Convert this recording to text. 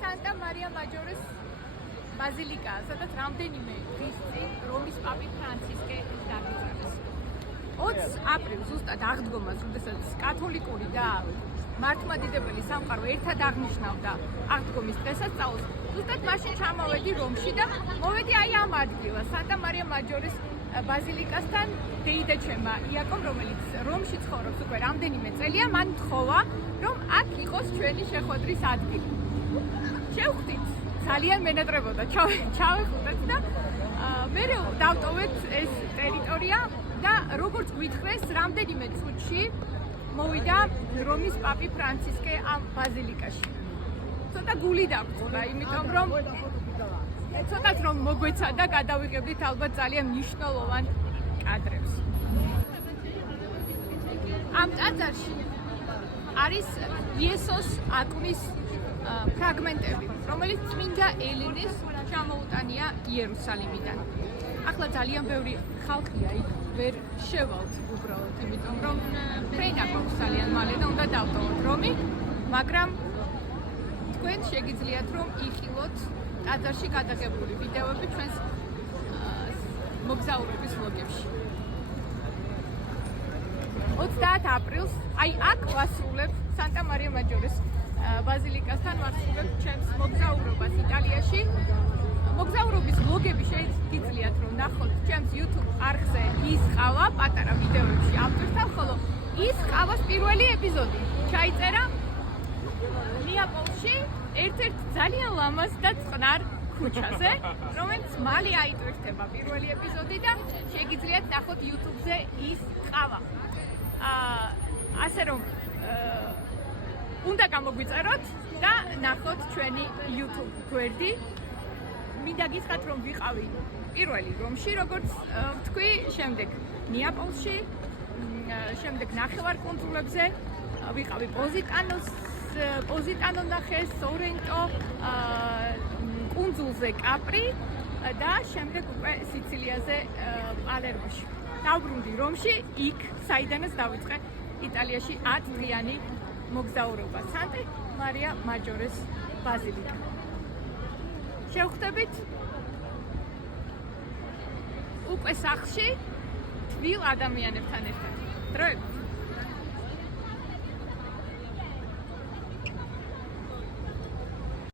Santa Maria Maggiore ბაზილიკა, სადაც რამდენიმე დღის წინ რომის პაპი ფრანცისკე დაკრძალეს. 20 აპრილს ზუსტად აღდგომას, როდესაც კათოლიკური და მართლმადიდებელი სამყარო ერთად აღნიშნავდა აღდგომის დღესასწაულს, ზუსტად მაშინ ჩამოვედი რომში და მოვედი აი ამ ადგილას, Santa Maria Maggiore-ის ბაზილიკასთან. დეიდა ჩემა იაკომ, რომელიც რომში ცხოვრობს უკვე რამდენიმე წელია, მან თხოვა, რომ აქ იყოს ჩვენი შეხვედრის ადგილი. შევხვდით, ძალიან მენატრებოდა, ჩავეხუტეთ და მე დავტოვეთ ეს ტერიტორია და როგორც გვითხრეს, რამდენიმე წუთში მოვიდა რომის პაპი ფრანცისკე ამ ბაზილიკაში. ცოტა გული დაგვწვა, იმიტომ რომ ცოტაც რომ მოგვეცა და გადავიღებდით ალბათ ძალიან მნიშვნელოვან კადრებს. ამ ტაძარში არის იესოს აკნის ფრაგმენტები, რომელიც წმინდა ელენეს ჩამოუტანია იერუსალიმიდან. ახლა ძალიან ბევრი ხალხია იქ ვერ შევალთ უბრალოდ, იმიტომ რომ ფრენა გვაქვს ძალიან მალე და უნდა დავტოვოთ რომი, მაგრამ თქვენ შეგიძლიათ რომ იხილოთ ტაძარში გადაღებული ვიდეოები ჩვენს მოგზაურობის ვლოგებში. 30 აპრილს აი აქ ვასრულებ Santa Maria Maggiore-ის ბაზილიკასთან ვასრულებ ჩემს მოგზაურობას იტალიაში. მოგზაურობის ვლოგები შეგიძლიათ რომ ნახოთ ჩემს YouTube არხზე ის ყავა პატარა ვიდეოებში ავტორთან, ხოლო ის ყავას პირველი ეპიზოდი ჩაიწერა ნეაპოლში ერთ-ერთ ძალიან ლამაზ და წყნარ ქუჩაზე, რომელიც მალე აიტვირთება პირველი ეპიზოდი და შეგიძლიათ ნახოთ YouTube-ზე ის ყავა. ასე რომ უნდა გამოგვიწეროთ და ნახოთ ჩვენი YouTube გვერდი. მინდა გითხრათ რომ ვიყავი პირველი რომში, როგორც ვთქვი, შემდეგ ნეაპოლში, შემდეგ ნახევარკუნძულებზე, ვიყავი პოზიტანო ნახე, სორენტო, კუნძულზე კაპრი და შემდეგ უკვე სიცილიაზე პალერმოში. დავბრუნდი რომში, იქ საიდანაც დავიწყე იტალიაში 10 დღიანი მოგზაურობა Santa Maria Maggiore-ის ბაზილიკა. შევხვდებით უკვე სახლში თბილ ადამიანებთან ერთად. დროებით.